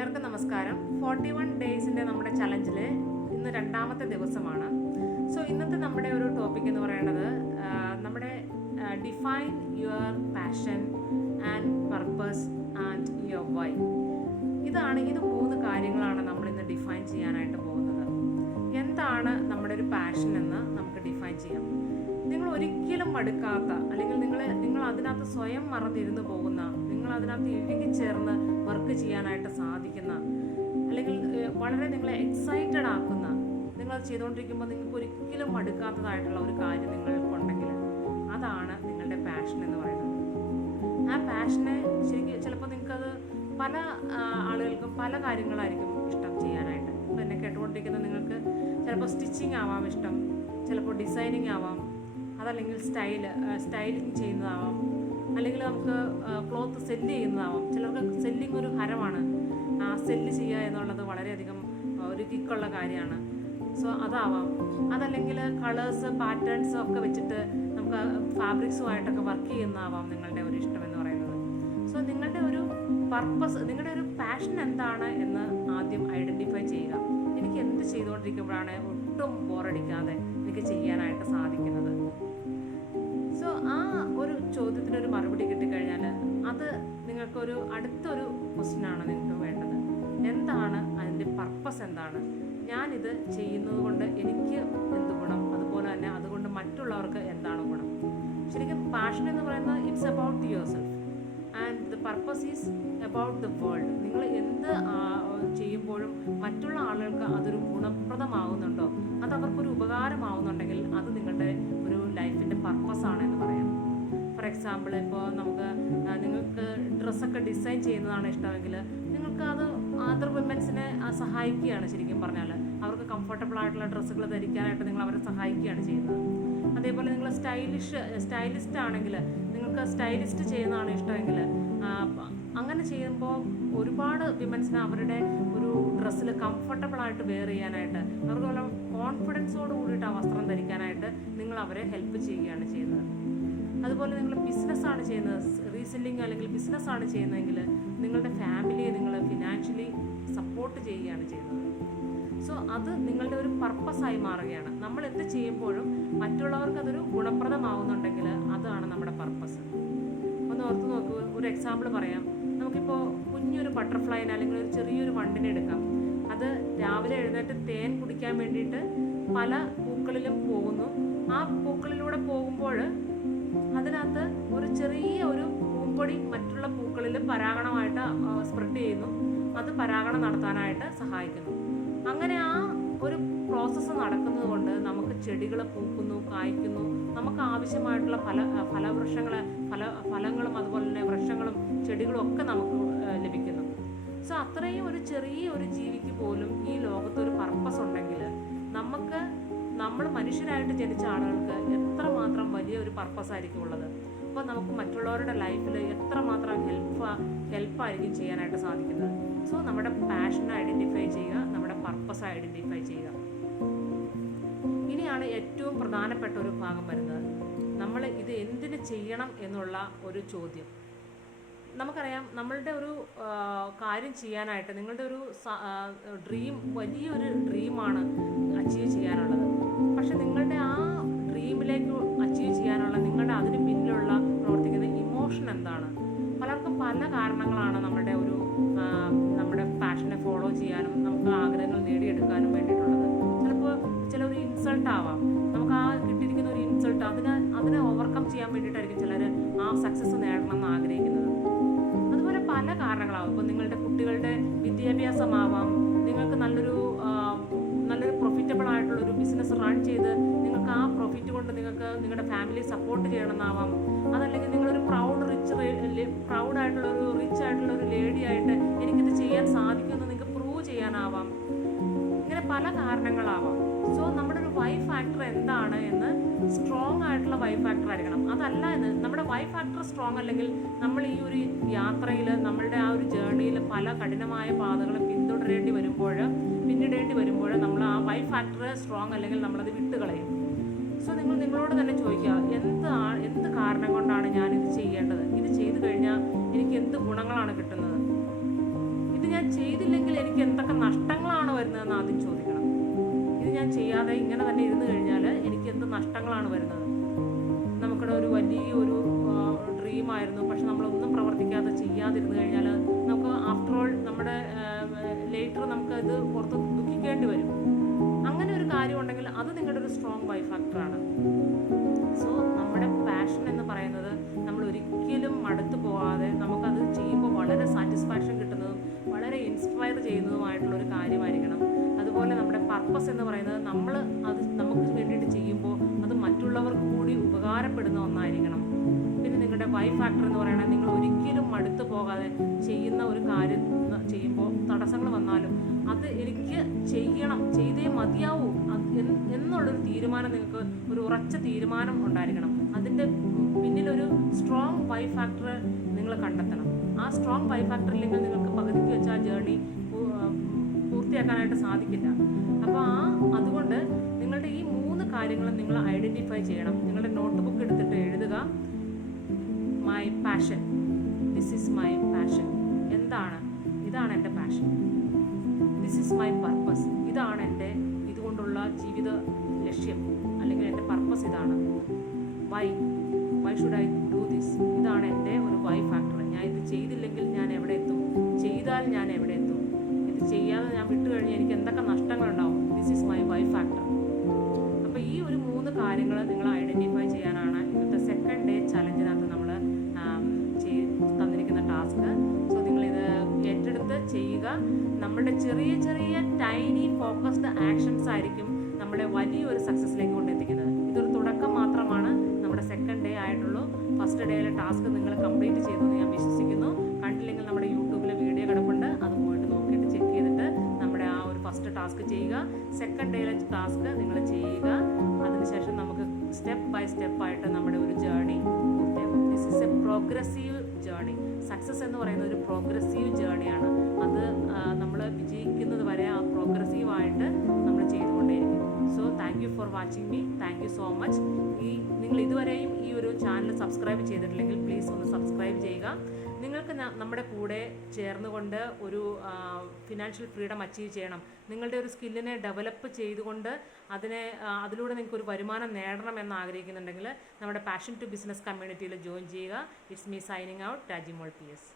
എല്ലാവർക്കും നമസ്കാരം. 41 ഡേയ്സിൻ്റെ നമ്മുടെ ചലഞ്ചിൽ ഇന്ന് രണ്ടാമത്തെ ദിവസമാണ്. സോ ഇന്നത്തെ നമ്മുടെ ഒരു ടോപ്പിക് എന്ന് പറയുന്നത് നമ്മുടെ define your passion and purpose and your why. ഇത് മൂന്ന് കാര്യങ്ങളാണ് നമ്മൾ ഇന്ന് ഡിഫൈൻ ചെയ്യാനായിട്ട് പോകുന്നത്. എന്താണ് നമ്മുടെ ഒരു പാഷൻ എന്ന് നമുക്ക് ഡിഫൈൻ ചെയ്യാം. നിങ്ങൾ ഒരിക്കലും മടുക്കാത്ത, അല്ലെങ്കിൽ നിങ്ങൾ അതിനകത്ത് സ്വയം മറന്നിരുന്നു പോകുന്ന, നിങ്ങൾ അതിനകത്ത് ഇഴുകിച്ചേർന്ന് വർക്ക് ചെയ്യാനായിട്ട് സാധിക്കുന്ന, അല്ലെങ്കിൽ വളരെ നിങ്ങളെ എക്സൈറ്റഡ് ആക്കുന്ന, നിങ്ങളത് ചെയ്തുകൊണ്ടിരിക്കുമ്പോൾ നിങ്ങൾക്ക് ഒരിക്കലും മടുക്കാത്തതായിട്ടുള്ള ഒരു കാര്യം നിങ്ങൾക്കുണ്ടെങ്കിൽ അതാണ് നിങ്ങളുടെ പാഷൻ എന്ന് പറയുന്നത്. ആ പാഷനെ ശരിക്കും ചിലപ്പോൾ നിങ്ങൾക്കത് പല ആളുകൾക്കും പല കാര്യങ്ങളായിരിക്കും ഇഷ്ടം ചെയ്യാനായിട്ട്. ഇപ്പോൾ എന്നെ കേട്ടുകൊണ്ടിരിക്കുന്ന നിങ്ങൾക്ക് ചിലപ്പോൾ സ്റ്റിച്ചിങ് ആവാം ഇഷ്ടം, ചിലപ്പോൾ ഡിസൈനിങ് ആവാം, അതല്ലെങ്കിൽ സ്റ്റൈലിങ് ചെയ്യുന്നതാവാം, അല്ലെങ്കിൽ നമുക്ക് ക്ലോത്ത് സെല്ല് ചെയ്യുന്നതാവാം. ചിലർക്ക് സെല്ലിങ് ഒരു ഹരമാണ്. സെല്ല് ചെയ്യുക എന്നുള്ളത് വളരെയധികം ഒരു കിക്കുള്ള കാര്യമാണ്. സോ അതാവാം. അതല്ലെങ്കിൽ കളേഴ്സ് പാറ്റേൺസ് ഒക്കെ വെച്ചിട്ട് നമുക്ക് ഫാബ്രിക്സുമായിട്ടൊക്കെ വർക്ക് ചെയ്യുന്നതാവാം നിങ്ങളുടെ ഒരു ഇഷ്ടം എന്ന് പറയുന്നത്. സോ നിങ്ങളുടെ ഒരു പർപ്പസ്, നിങ്ങളുടെ ഒരു പാഷൻ എന്താണ് എന്ന് ആദ്യം ഐഡൻറ്റിഫൈ ചെയ്യുക. എനിക്ക് എന്ത് ചെയ്തുകൊണ്ടിരിക്കുമ്പോഴാണ് ഒട്ടും ബോറടിക്കാതെ എനിക്ക് ചെയ്യാനായിട്ട് സാധിക്കുന്നത്. സോ ആ ഒരു ചോദ്യത്തിനൊരു മറുപടി കിട്ടിക്കഴിഞ്ഞാൽ അത് നിങ്ങൾക്കൊരു അടുത്തൊരു ക്വസ്റ്റ്യനാണ് നിങ്ങൾക്ക് വേണ്ടത്. എന്താണ് അതിൻ്റെ പർപ്പസ്? എന്താണ് ഞാനിത് ചെയ്യുന്നത് കൊണ്ട് എനിക്ക് എന്ത് ഗുണം, അതുപോലെ തന്നെ അതുകൊണ്ട് മറ്റുള്ളവർക്ക് എന്താണ് ഗുണം? ശരിക്കും പാഷൻ എന്ന് പറയുന്നത് it's about your self and the purpose is about the world. നിങ്ങൾ എന്ത് ചെയ്യുമ്പോഴും മറ്റുള്ള ആളുകൾക്ക് അതൊരു ഗുണപ്രദമാവുന്നുണ്ടോ, അത് അവർക്കൊരു ഉപകാരമാവുന്നുണ്ടെങ്കിൽ അത് നിങ്ങളുടെ ഒരു ലൈഫിൻ്റെ പർപ്പസാണ് എന്ന് പറയാം. ഫോർ എക്സാമ്പിൾ, ഇപ്പോൾ നിങ്ങൾക്ക് ഡ്രസ്സൊക്കെ ഡിസൈൻ ചെയ്യുന്നതാണ് ഇഷ്ടമെങ്കിൽ നിങ്ങൾക്ക് അത് അതർ വിമൻസിനെ സഹായിക്കുകയാണ്. ശരിക്കും പറഞ്ഞാൽ അവർക്ക് കംഫർട്ടബിൾ ആയിട്ടുള്ള ഡ്രസ്സുകൾ ധരിക്കാനായിട്ട് നിങ്ങൾ അവരെ സഹായിക്കുകയാണ് ചെയ്യുന്നത്. അതേപോലെ നിങ്ങൾ സ്റ്റൈലിസ്റ്റ് ആണെങ്കിൽ നിങ്ങൾക്ക് സ്റ്റൈലിസ്റ്റ് ചെയ്യുന്നതാണ് ഇഷ്ടമെങ്കിൽ അങ്ങനെ ചെയ്യുമ്പോൾ ഒരുപാട് വിമൻസിന് അവരുടെ ഒരു ഡ്രസ്സിൽ കംഫർട്ടബിളായിട്ട് വെയർ ചെയ്യാനായിട്ട്, അവർക്ക് നല്ല കോൺഫിഡൻസോട് കൂടിയിട്ട് ആ വസ്ത്രം ധരിക്കാനായിട്ട് നിങ്ങൾ അവരെ ഹെൽപ്പ് ചെയ്യുകയാണ് ചെയ്യുന്നത്. അതുപോലെ നിങ്ങൾ ബിസിനസ്സാണ് ചെയ്യുന്നത്, റീസെല്ലിങ് അല്ലെങ്കിൽ ബിസിനസ്സാണ് ചെയ്യുന്നതെങ്കിൽ നിങ്ങളുടെ ഫാമിലിയെ നിങ്ങൾ ഫിനാൻഷ്യലി സപ്പോർട്ട് ചെയ്യുകയാണ് ചെയ്യുന്നത്. സോ അത് നിങ്ങളുടെ ഒരു പർപ്പസായി മാറുകയാണ്. നമ്മൾ എന്ത് ചെയ്യുമ്പോഴും മറ്റുള്ളവർക്ക് അതൊരു ഗുണപ്രദമാവുന്നുണ്ടെങ്കിൽ അതാണ് നമ്മുടെ പർപ്പസ്. ഒന്ന് ഓർത്ത് നോക്കൂ. ഒരു എക്സാമ്പിൾ പറയാം. നമുക്കിപ്പോൾ കുഞ്ഞൊരു ബട്ടർഫ്ലൈനെ അല്ലെങ്കിൽ ഒരു ചെറിയൊരു വണ്ടിനെ എടുക്കാം. അത് രാവിലെ എഴുന്നേറ്റ് തേൻ കുടിക്കാൻ വേണ്ടിയിട്ട് പല പൂക്കളിലും പോകുന്നു. ആ പൂക്കളിലൂടെ പോകുമ്പോൾ അതിനകത്ത് ഒരു ചെറിയ ഒരു പൂപ്പൊടി മറ്റുള്ള പൂക്കളിൽ പരാഗണമായിട്ട് സ്പ്രെഡ് ചെയ്യുന്നു. അത് പരാഗണം നടത്താനായിട്ട് സഹായിക്കുന്നു. അങ്ങനെ ആ ഒരു പ്രോസസ്സ് നടക്കുന്നത് കൊണ്ട് നമുക്ക് ചെടികൾ പൂക്കുന്നു, കായ്ക്കുന്നു, നമുക്ക് ആവശ്യമായിട്ടുള്ള ഫലങ്ങളും അതുപോലെ തന്നെ വൃക്ഷങ്ങളും ചെടികളും ഒക്കെ നമുക്ക് ലഭിക്കുന്നു. സോ അത്രയും ഒരു ചെറിയ ഒരു ജീവിക്ക് പോലും ഈ ലോകത്തൊരു പർപ്പസ് ഉണ്ടെങ്കിൽ നമ്മൾ മനുഷ്യരായിട്ട് ജനിച്ച ആളുകൾക്ക് എത്രമാത്രം വലിയൊരു പർപ്പസായിരിക്കും ഉള്ളത്. അപ്പോൾ നമുക്ക് മറ്റുള്ളവരുടെ ലൈഫിൽ എത്രമാത്രം ഹെൽപ്പായിരിക്കും ചെയ്യാനായിട്ട് സാധിക്കുന്നത്. സോ നമ്മുടെ പാഷനെ ഐഡൻറ്റിഫൈ ചെയ്യുക, നമ്മുടെ പർപ്പസ് ഐഡൻറ്റിഫൈ ചെയ്യുക. ഇനിയാണ് ഏറ്റവും പ്രധാനപ്പെട്ട ഒരു ഭാഗം വരുന്നത്. നമ്മൾ ഇത് എന്തിന് ചെയ്യണം എന്നുള്ള ഒരു ചോദ്യം. നമുക്കറിയാം, നമ്മളുടെ ഒരു കാര്യം ചെയ്യാനായിട്ട് നിങ്ങളുടെ ഒരു ഡ്രീം, വലിയൊരു ഡ്രീമാണ് അച്ചീവ് ചെയ്യാനുള്ളത്. പക്ഷെ നിങ്ങളുടെ ആ ഡ്രീമിലേക്ക് അച്ചീവ് ചെയ്യാനുള്ള നിങ്ങളുടെ അതിന് പിന്നിലുള്ള പ്രവർത്തിക്കുന്ന ഇമോഷൻ എന്താണ്? പലർക്കും പല കാരണങ്ങളാണ് നമ്മുടെ പാഷനെ ഫോളോ ചെയ്യാനും നമുക്ക് ആഗ്രഹങ്ങൾ നേടിയെടുക്കാനും വേണ്ടിയിട്ടുള്ളത്. ചിലപ്പോൾ ചിലർ ഇൻസൾട്ട് ആവാം. നമുക്ക് ആ കിട്ടിയിരിക്കുന്ന ഒരു ഇൻസൾട്ട് അതിനെ ഓവർകം ചെയ്യാൻ വേണ്ടിയിട്ടായിരിക്കും ചിലർ ആ സക്സസ് നേടണം എന്ന് ആഗ്രഹിക്കുന്നത്. അതുപോലെ പല കാരണങ്ങളാവും. ഇപ്പോൾ നിങ്ങളുടെ കുട്ടികളുടെ വിദ്യാഭ്യാസമാവാം, നിങ്ങൾക്ക് നല്ലൊരു പ്രൊഫിറ്റബിൾ ആയിട്ടുള്ളൊരു ബിസിനസ് റൺ ചെയ്ത് നിങ്ങൾക്ക് ആ പ്രൊഫിറ്റ് കൊണ്ട് നിങ്ങൾക്ക് നിങ്ങളുടെ ഫാമിലിയെ സപ്പോർട്ട് ചെയ്യണമെന്നാവാം. അതല്ലെങ്കിൽ നിങ്ങളൊരു പ്രൗഡായിട്ടുള്ളൊരു റിച്ച് ആയിട്ടുള്ളൊരു ലേഡി ആയിട്ട് എനിക്കിത് ചെയ്യാൻ സാധിക്കുമെന്ന് നിങ്ങൾക്ക് പ്രൂവ് ചെയ്യാനാവാം. ഇങ്ങനെ പല കാരണങ്ങളാവാം. സോ നമ്മുടെ ഒരു വൈ ഫാക്ടർ എന്താണ് എന്ന് സ്ട്രോങ് ആയിട്ടുള്ള വൈ ഫാക്ടർ ആയിരിക്കണം. അതല്ല എന്ന് നമ്മുടെ വൈ ഫാക്ടർ സ്ട്രോങ് അല്ലെങ്കിൽ നമ്മൾ ഈ ഒരു യാത്രയിൽ, നമ്മളുടെ ആ ഒരു ജേർണിയിൽ പല കഠിനമായ പാതകളും പിന്നിടേണ്ടി വരുമ്പോൾ നമ്മൾ ആ വൈ ഫാക്ടർ സ്ട്രോങ് അല്ലെങ്കിൽ നമ്മളത് വിട്ടുകളയും. സോ നിങ്ങളോട് തന്നെ ചോദിക്കുക, എന്ത് കാരണം കൊണ്ടാണ് ഞാനിത് ചെയ്യേണ്ടത്? ഇത് ചെയ്തു കഴിഞ്ഞാൽ എനിക്ക് എന്ത് ഗുണങ്ങളാണ് കിട്ടുന്നത്? ഇത് ഞാൻ ഞാൻ ചെയ്തില്ലെങ്കിൽ എനിക്ക് എന്തൊക്കെ നഷ്ടങ്ങളാണ് വരുന്നതെന്ന് ആദ്യം ചോദിക്കണം. ഇത് ഞാൻ ചെയ്യാതെ ഇങ്ങനെ തന്നെ ഇരുന്ന് കഴിഞ്ഞാൽ എനിക്ക് എന്ത് നഷ്ടങ്ങളാണ് വരുന്നത്? നമുക്കിടെ ഒരു വലിയൊരു ഡ്രീമായിരുന്നു, പക്ഷെ നമ്മളൊന്നും പ്രവർത്തിക്കാതെ ചെയ്യാതിരുന്നു കഴിഞ്ഞാൽ നമുക്ക് ആഫ്റ്റർ ഓൾ നമ്മുടെ ലേറ്റർ നമുക്ക് ഇത് പുറത്ത് ദുഃഖിക്കേണ്ടി വരും. അങ്ങനെ ഒരു കാര്യം ഉണ്ടെങ്കിൽ അത് നിങ്ങളുടെ ഒരു സ്ട്രോങ് വൈ ഫാക്ടറാണ്. സോ നമ്മുടെ പാഷൻ എന്ന് പറയുന്നത് നമ്മൾ ഒരിക്കലും മടുത്തു പോകാതെ നമുക്കത് ചെയ്യുമ്പോൾ വളരെ സാറ്റിസ്ഫാക്ഷൻ കിട്ടുന്നതും വളരെ ഇൻസ്പയർ ചെയ്യുന്നതുമായിട്ടുള്ളൊരു കാര്യമായിരിക്കണം. അതുപോലെ നമ്മുടെ പർപ്പസ് എന്ന് പറയുന്നത് നമ്മൾ അത് നമുക്ക് വേണ്ടിയിട്ട് ചെയ്യുമ്പോൾ അത് മറ്റുള്ളവർക്ക് കൂടി ഉപകാരപ്പെടുന്ന ഒന്നായിരിക്കണം. പിന്നെ നിങ്ങളുടെ വൈ ഫാക്ടർ എന്ന് പറയുന്നത് നിങ്ങൾ ഒരിക്കലും മടുത്തു പോകാതെ ചെയ്യുന്ന ഒരു കാര്യം ചെയ്യുമ്പോൾ തടസ്സങ്ങൾ വന്നാലും അത് എനിക്ക് ചെയ്യണം, ചെയ്തേ മതിയാവൂ എന്നുള്ളൊരു തീരുമാനം, നിങ്ങൾക്ക് ഒരു ഉറച്ച തീരുമാനം ഉണ്ടായിരിക്കണം. അതിൻ്റെ പിന്നിലൊരു സ്ട്രോങ് വൈ ഫാക്ടർ നിങ്ങൾ കണ്ടെത്തണം. ആ സ്ട്രോങ് വൈ ഫാക്ടർ ഇല്ലെങ്കിൽ നിങ്ങൾക്ക് പകുതിക്ക് വെച്ച് ആ ജേർണി പൂർത്തിയാക്കാനായിട്ട് സാധിക്കില്ല. അപ്പോൾ അതുകൊണ്ട് നിങ്ങളുടെ ഈ 3 കാര്യങ്ങളും നിങ്ങൾ ഐഡൻറ്റിഫൈ ചെയ്യണം. നിങ്ങളുടെ നോട്ട് ബുക്ക് എടുത്തിട്ട് എഴുതുക, my passion, this is my passion. ഇതാണ് എൻ്റെ passion. This is my purpose, ഇതാണ് എൻ്റെ ഇതുകൊണ്ടുള്ള ജീവിത ലക്ഷ്യം, അല്ലെങ്കിൽ എൻ്റെ പർപ്പസ് ഇതാണ്. Why should I do this, ഇതാണ് എൻ്റെ ഒരു വൈ ഫാക്ടർ. ഞാൻ ഇത് ചെയ്തില്ലെങ്കിൽ ഞാൻ എവിടെ എത്തും, ചെയ്താൽ ഞാൻ എവിടെ എത്തും, ഇത് ചെയ്യാതെ ഞാൻ വിട്ടു കഴിഞ്ഞാൽ എനിക്ക് എന്തൊക്കെ നഷ്ടങ്ങളുണ്ടാവും. This is my why factor. അപ്പോൾ ഈ ഒരു 3 കാര്യങ്ങൾ നിങ്ങൾ ഐഡൻറ്റിഫൈ ചെയ്യാനാണ് ഇന്നത്തെ സെക്കൻഡ് ഡേ ചലഞ്ചിനകത്ത് നമ്മൾ തന്നിരിക്കുന്ന ടാസ്ക്. സോ നിങ്ങളിത് ഏറ്റെടുത്ത് ചെയ്യുക. നമ്മുടെ ചെറിയ ചെറിയ ടൈനി ഫോക്കസ്ഡ് ആക്ഷൻസ് ആയിരിക്കും നമ്മളെ വലിയൊരു സക്സസ്സിലേക്ക് കൊണ്ടെത്തിക്കുന്നത്. ഇതൊരു തുടക്കം മാത്രമാണ്. നമ്മുടെ സെക്കൻഡ് ഡേ ആയിട്ടുള്ളൂ. ഫസ്റ്റ് ഡേയിലെ ടാസ്ക് നിങ്ങൾ കംപ്ലീറ്റ് ചെയ്തു എന്ന് ഞാൻ വിശ്വസിക്കുന്നു. കണ്ടില്ലെങ്കിൽ നമ്മുടെ യൂട്യൂബിൽ വീഡിയോ കിടപ്പുണ്ട്, അത് പോയിട്ട് നോക്കിയിട്ട് ചെക്ക് ചെയ്തിട്ട് നമ്മുടെ ആ ഒരു ഫസ്റ്റ് ടാസ്ക് ചെയ്യുക. സെക്കൻഡ് ഡേയിലെ ടാസ്ക് നിങ്ങൾ ചെയ്യുക. അതിനുശേഷം നമുക്ക് സ്റ്റെപ്പ് ബൈ സ്റ്റെപ്പായിട്ട് നമ്മുടെ ഒരു ജേർണി പൂർത്തിയാക്കും. This is A progressive journey. Success എന്ന് പറയുന്നത് ഒരു പ്രോഗ്രസീവ് ജേർണിയാണ്. അത് നമ്മൾ വിജയിക്കുന്നത് വരെ ആ പ്രോഗ്രസീവായിട്ട് നമ്മൾ ചെയ്തുകൊണ്ടേയിരിക്കും. So thank you for watching me. Thank you so much. നിങ്ങൾ ഇതുവരെയും ഈ ഒരു ചാനൽ സബ്സ്ക്രൈബ് ചെയ്തിട്ടില്ലെങ്കിൽ പ്ലീസ് ഒന്ന് സബ്സ്ക്രൈബ് ചെയ്യുക. നിങ്ങൾക്ക് നമ്മുടെ കൂടെ ചേർന്നുകൊണ്ട് ഒരു ഫിനാൻഷ്യൽ ഫ്രീഡം അച്ചീവ് ചെയ്യണം, നിങ്ങളുടെ ഒരു സ്കില്ലിനെ ഡെവലപ്പ് ചെയ്തുകൊണ്ട് അതിലൂടെ നിങ്ങൾക്ക് ഒരു വരുമാനം നേടണം എന്ന് ആഗ്രഹിക്കുന്നുണ്ടെങ്കിൽ നമ്മുടെ പാഷൻ ടു ബിസിനസ് കമ്മ്യൂണിറ്റിയിൽ ജോയിൻ ചെയ്യുക. It's me signing out, Rajimol PS.